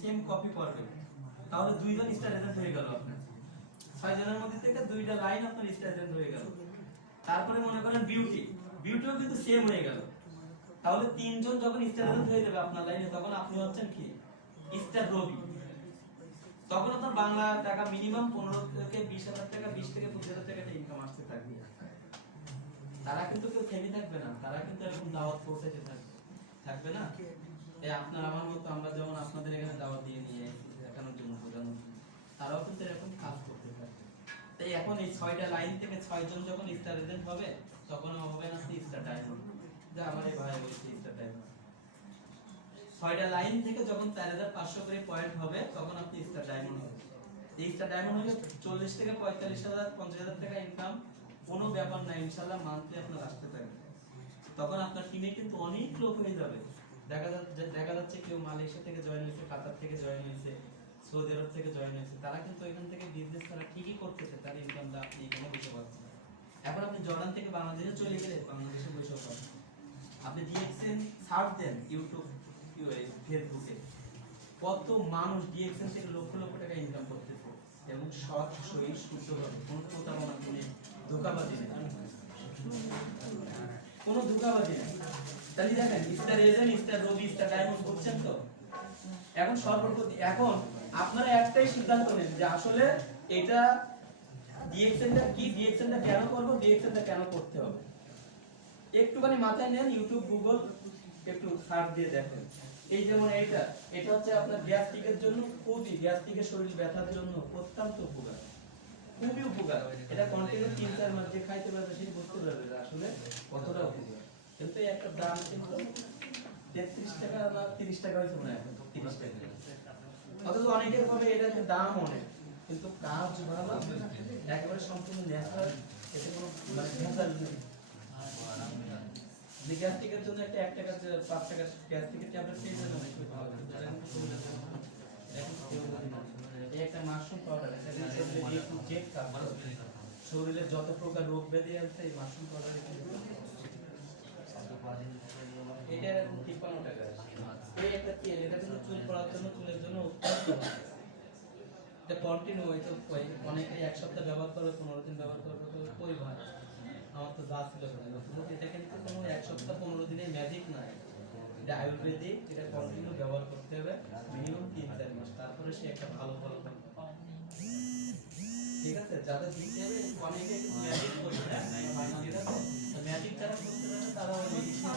Same copy করবেন, তাহলে 2 জন star agent হয়ে গেল আপনার। 6 জনের মধ্যে থেকে 2টা লাইন আপনার স্টার এজেন্ট হয়ে গেল। তারপরে মনে করেন বিউটিও কিন্তু সেম হয়ে গেল, তাহলে 3 জন যখন স্টার এজেন্ট হয়ে যাবে আপনার লাইনে, তখন আপনি হচ্ছেন কি স্টার রবি। তখন আপনার বাংলা টাকা মিনিমাম 15 থেকে 20,000 টাকা, 20 থেকে 25,000 টাকা ইনকাম আসতে থাকবে। তারা কিন্তু কেউ থেমে থাকবে না, তারা কিন্তু এরকম দাওয়াত পৌঁছাতে থাকবে না। এই আপনার আমার মতো আমরা যেমন আপনাদের এখানে দাওয়াত দিয়ে নিয়ে দেখানোর জন্য বোঝানোর জন্য, তারাও কিন্তু এরকম কাজ করতে থাকবে। তাই এখন এই 6টা লাইন থেকে 6 জন যখন স্টার এজেন্ট হবে, তখন হবে না স্টার ডায়মন্ড, যা আমার এই ভাই বলছে স্টার ডায়মন্ড। 6টা লাইন থেকে যখন 4,500 করে পয়েন্ট হবে, তখন আপনি স্টার ডায়মন্ড হবে। এই স্টার ডায়মন্ড হলে 40 থেকে 45,000 50,000 টাকা ইনকাম কোনো ব্যাপার না, ইনশাআল্লাহ মান্থলি আপনার আসতে থাকবে। তখন আপনার টিমে কিন্তু অনেক লোক হয়ে যাবে। দেখা যাচ্ছে কেউ মালয়েশিয়া থেকে জয়েন হয়েছে, কাতার থেকে জয়েন হয়েছে, সৌদি আরব থেকে জয়েন হয়েছে, তারা কিন্তু এখান থেকে বিজনেস তারা ঠিকই করতেছে, তার ইনকামটা আপনি এখানে বসে পাচ্ছেন। এখন আপনি জর্ডান থেকে বাংলাদেশে চলে গেলে বাংলাদেশে বসে পাচ্ছেন। আপনি ডিএক্সএন সার্চ দেন ইউটিউব ফেসবুকে, কত মানুষ ডিএক্সএন থেকে লক্ষ লক্ষ টাকা ইনকাম করতেছে, এবং সৎ সহিত শুদ্ধভাবে, কোনো প্রতারণা নেই, ধোঁকাবাজি নেই, কোনো ধোঁকাবাজি নেই। তাহলে দেখেন স্টার এজেন্ট, স্টার রবি, স্টার ডায়মন্ড বুঝছেন তো। এখন সর্বপ্রতি এখন আপনারা একটাই সিদ্ধান্ত নেন যে আসলে এটা ডিএক্সএনটা কি, ডিএক্সএনটা কেন করব, ডিএক্সএনটা কেন করতে হবে। একটুখানি মাথায় নেন, ইউটিউব গুগল একটু সার্চ দিয়ে দেখেন। এই যেমন এটা হচ্ছে আপনার গ্যাস্ট্রিকের জন্য খুবই, গ্যাস্ট্রিকের শরীর ব্যথার জন্য অত্যন্ত উপকার, খুবই উপকার। এটা কন্টিনিউ 3-4 মাস যে খাইতে পারবে সে বুঝতে পারবে আসলে কতটা উপকার। কিন্তু একটা দাম কিন্তু 33 টাকা না 30 টাকা হয়েছে মনে হয়, 30 টাকা। অথচ অনেকের ভাবে এটার দাম অনেক, কিন্তু কাজ ভালো, একেবারে সম্পূর্ণ ন্যাচারাল, এতে কোনো মানে ভেজাল নেই। গ্যাস্ট্রিকের জন্য একটা 1 টাকা 5 টাকা গ্যাস্ট্রিকের ট্যাবলেট পেয়ে যাবেন, অনেক ভালো। এই একটা মাশরুম পাউডার, এটা জেট কাজ করে। শরীরে যত প্রকার রোগ ব্যাধি আছে এই মাশরুম পাউডারে এটা 53 টাকা। এই একটা তেল, এটা কিন্তু চুল পড়ার জন্য, চুলের জন্য অত্যন্ত ভালো। এটা কন্টিনিউ, এটা অনেকে 1 সপ্তাহ ব্যবহার করে, 15 দিন ব্যবহার করে, কই ভাই আমার তো যা ছিল এটা কিন্তু কোনো 1 সপ্তাহ 15 দিনের ম্যাজিক না, এটা আয়ুর্বেদিক। এটা কন্টিনিউ ব্যবহার করতে হবে মিনিমাম 3-4 মাস, তারপরে সে একটা ভালো ফল পাবে। ঠিক আছে, যাদের দিতে হবে অনেকে ম্যাজিক করবে না, ম্যাজিক যারা করতে পারে তারা ওই মেডিসিন